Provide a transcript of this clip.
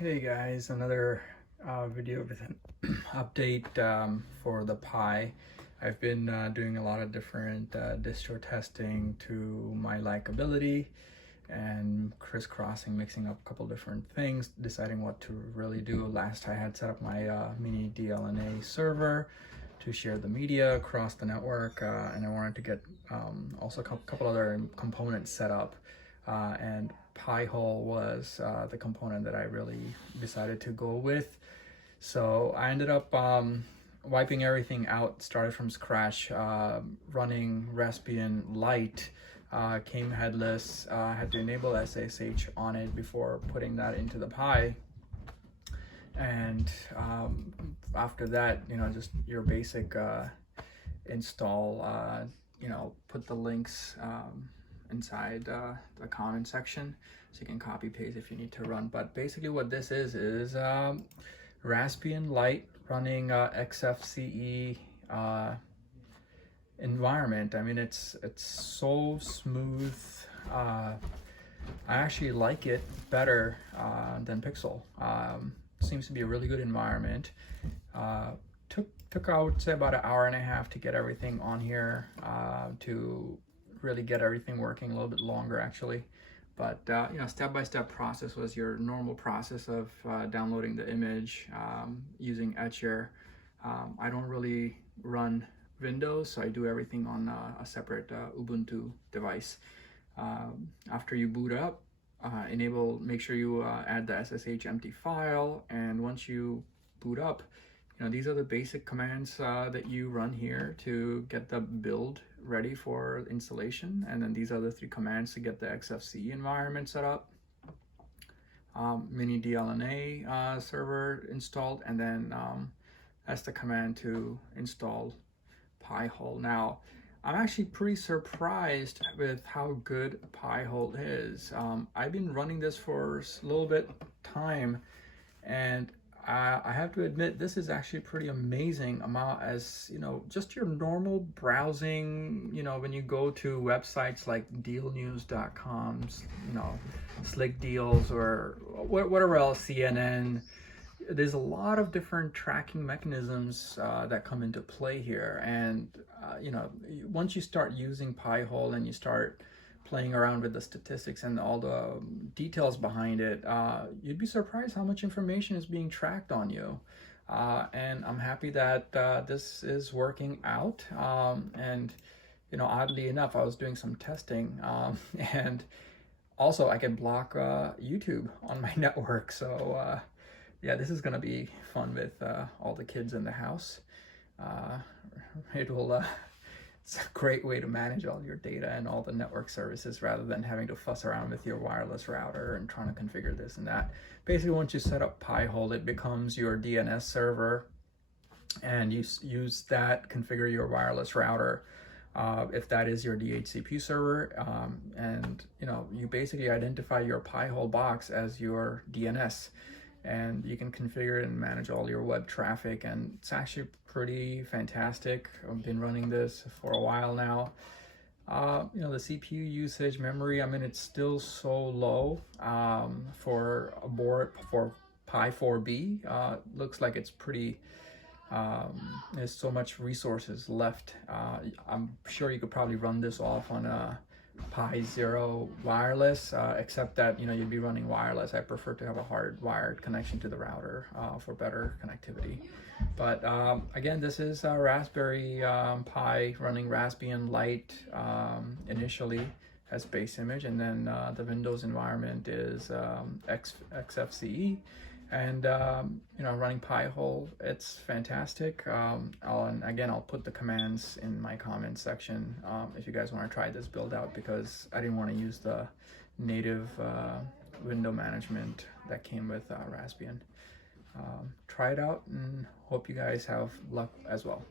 Hey guys, another video with an update for the Pi. I've been doing a lot of different distro testing to my likability and crisscrossing, mixing up a couple different things, deciding what to really do. Last I had set up my minidlna server to share the media across the network, and I wanted to get also a couple other components set up, and pihole was the component that I really decided to go with. So I ended up wiping everything out, started from scratch, running Raspbian lite, came headless, had to enable SSH on it before putting that into the Pi. And after that, just your basic install, put the links inside the comment section so you can copy paste if you need to run. But basically what this is Raspbian lite running xfce environment. I mean, it's so smooth. I actually like it better than Pixel. Seems to be a really good environment. Took I would say about an hour and a half to get everything on here, to really get everything working. A little bit longer actually, but step-by-step process was your normal process of downloading the image, using Etcher. I don't really run Windows, so I do everything on a separate Ubuntu device. After you boot up, make sure you add the SSH empty file, and once you boot up, these are the basic commands that you run here to get the build ready for installation. And then these are the 3 commands to get the xfce environment set up, minidlna server installed, and then that's the command to install pihole. Now, I'm actually pretty surprised with how good pihole is. I've been running this for a little bit time, and I have to admit, this is actually pretty amazing amount, as just your normal browsing, when you go to websites like dealnews.com, slick deals, or whatever else, CNN. There's a lot of different tracking mechanisms that come into play here, and once you start using pihole and you start playing around with the statistics and all the details behind it, you'd be surprised how much information is being tracked on you. And I'm happy that this is working out. And oddly enough, I was doing some testing, and also I can block YouTube on my network. So yeah, this is gonna be fun with all the kids in the house. It will it's a great way to manage all your data and all the network services rather than having to fuss around with your wireless router and trying to configure this and that. Basically, once you set up pihole, it becomes your DNS server, and you use that, configure your wireless router, if that is your DHCP server, and you basically identify your pihole box as your DNS, and you can configure it and manage all your web traffic, and it's actually pretty fantastic. I've been running this for a while now. The CPU usage, memory, I mean, it's still so low for a board for Pi 4B. Looks like it's pretty, there's so much resources left. I'm sure you could probably run this off on a Pi 0 wireless, except that you'd be running wireless. I prefer to have a hardwired connection to the router for better connectivity. But again, this is a Raspberry Pi running Raspbian lite initially as base image, and then the Windows environment is xfce, and running pihole. It's fantastic. I'll put the commands in my comments section if you guys want to try this build out, because I didn't want to use the native window management that came with Raspbian. Try it out, and hope you guys have luck as well.